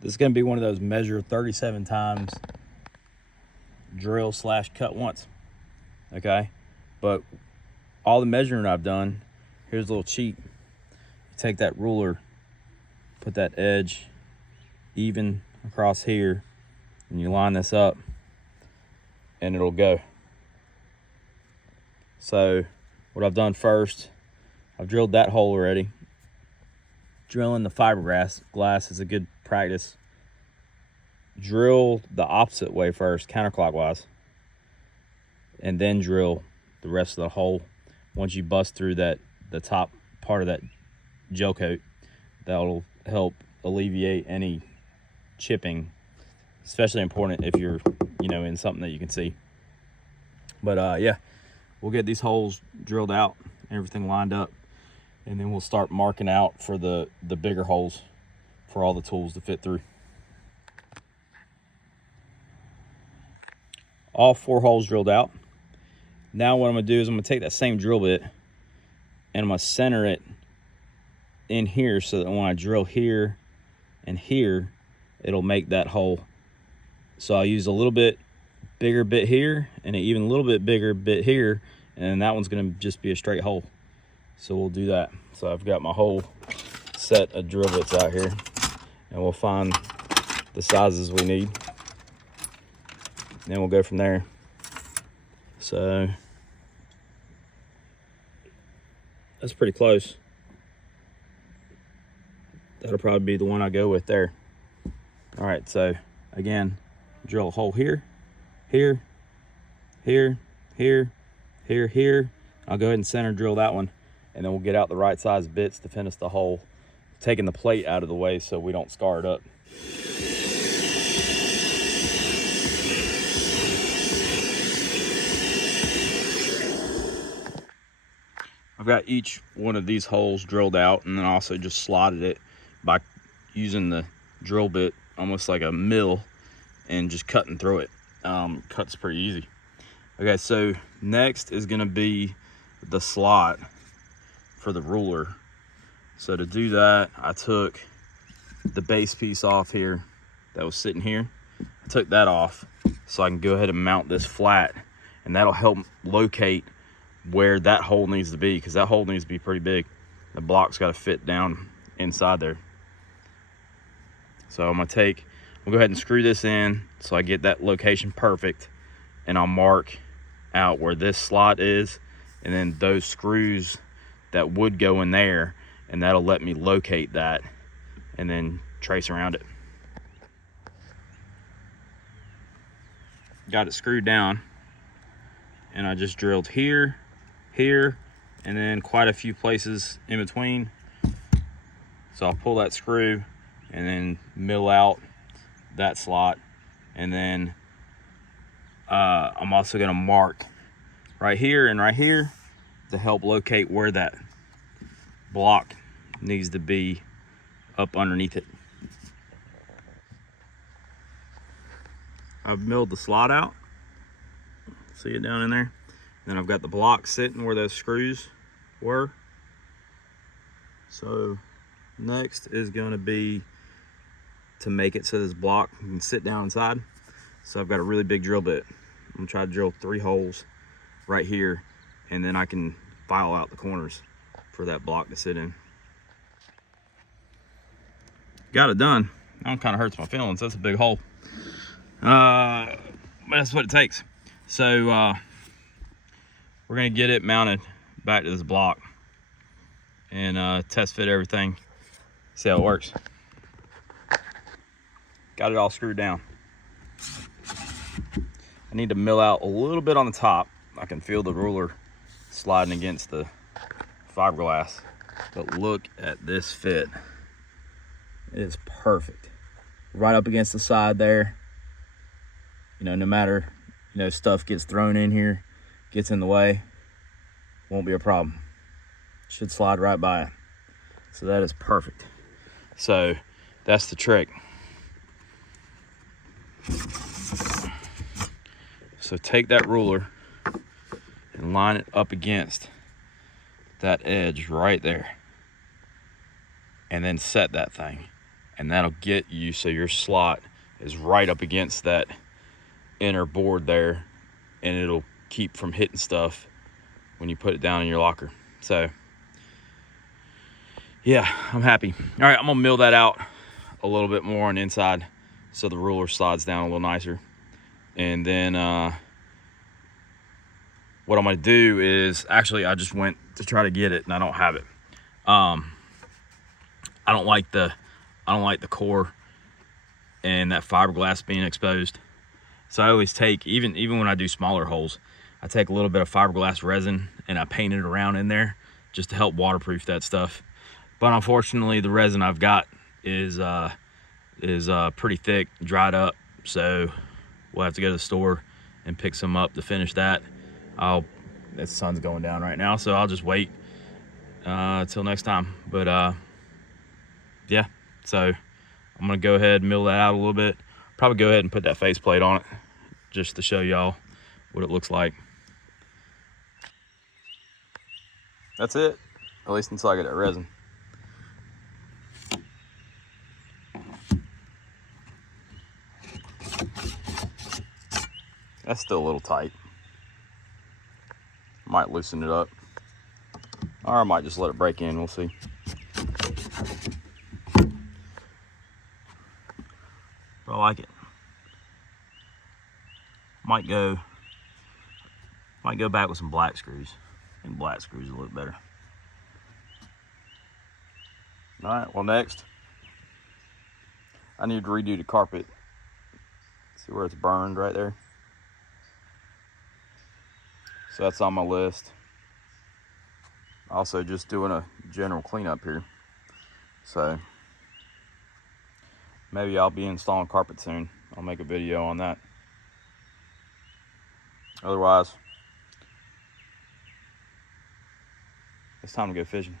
This is going to be one of those measure 37 times drill / cut once. Okay, but all the measuring I've done, here's a little cheat. You take that ruler, put that edge even across here, and you line this up, and it'll go. So what I've done first, I've drilled that hole already. Drilling the fiberglass is a good practice. Drill the opposite way first, counterclockwise, and then drill the rest of the hole. Once you bust through the top part of that gel coat, that'll help alleviate any chipping, especially important if you're in something that you can see. But yeah, we'll get these holes drilled out, everything lined up, and then we'll start marking out for the bigger holes for all the tools to fit through. All 4 holes drilled out. Now what I'm gonna do is I'm gonna take that same drill bit and I'm gonna center it in here so that when I drill here and here, it'll make that hole. So I'll use a little bit bigger bit here and an even a little bit bigger bit here, and that one's gonna just be a straight hole. So we'll do that. So I've got my whole set of drill bits out here, and we'll find the sizes we need. Then we'll go from there. So that's pretty close. That'll probably be the one I go with there. All right, so again, drill a hole here, here, here, here, here, here. I'll go ahead and center drill that one, and then we'll get out the right size bits to finish the hole, taking the plate out of the way so we don't scar it up. I've got each one of these holes drilled out, and then also just slotted it by using the drill bit almost like a mill and just cutting through it. Cuts pretty easy. Okay, so next is gonna be the slot for the ruler. So to do that, I took the base piece off here that was sitting here. I took that off so I can go ahead and mount this flat, and that'll help locate where that hole needs to be, because that hole needs to be pretty big. The block's got to fit down inside there. So I'm gonna we'll go ahead and screw this in so I get that location perfect, and I'll mark out where this slot is, and then those screws that would go in there, and that'll let me locate that and then trace around it. Got it screwed down, and I just drilled here, here, and then quite a few places in between. So I'll pull that screw and then mill out that slot, and then I'm also going to mark right here and right here to help locate where that block needs to be up underneath it. I've milled the slot out, see it down in there. Then I've got the block sitting where those screws were. So next is going to be to make it so this block can sit down inside. So I've got a really big drill bit. I'm gonna try to drill 3 holes right here, and then I can file out the corners for that block to sit in. Got it done. That one kind of hurts my feelings. That's a big hole. But that's what it takes. So we're gonna get it mounted back to this block and test fit everything, see how it works. Got it all screwed down. I need to mill out a little bit on the top. I can feel the ruler sliding against the fiberglass, but look at this fit. It is perfect. Right up against the side there. No matter, stuff gets thrown in here, gets in the way, won't be a problem. Should slide right by it. So that is perfect. So that's the trick. So take that ruler and line it up against that edge right there, and then set that thing and that'll get you so your slot is right up against that inner board there, and it'll keep from hitting stuff when you put it down in your locker. So yeah, I'm happy. All right, I'm gonna mill that out a little bit more on the inside so the ruler slides down a little nicer. And then what I'm gonna do is, actually I just went to try to get it and I don't have it. I don't like the core and that fiberglass being exposed. So I always take, even when I do smaller holes, I take a little bit of fiberglass resin and I paint it around in there just to help waterproof that stuff. But unfortunately, the resin I've got is pretty thick, dried up. So we'll have to go to the store and pick some up to finish that. The sun's going down right now, so I'll just wait till next time. But yeah, so I'm gonna go ahead and mill that out a little bit. Probably go ahead and put that faceplate on it just to show y'all what it looks like. That's it, at least until I get that resin. That's still a little tight. Might loosen it up, or I might just let it break in. We'll see. But I like it. Might go back with some black screws. I think black screws will look better. All right, well, next I need to redo the carpet. See where it's burned right there? So that's on my list. Also just doing a general cleanup here. So maybe I'll be installing carpet soon. I'll make a video on that. Otherwise, it's time to go fishing.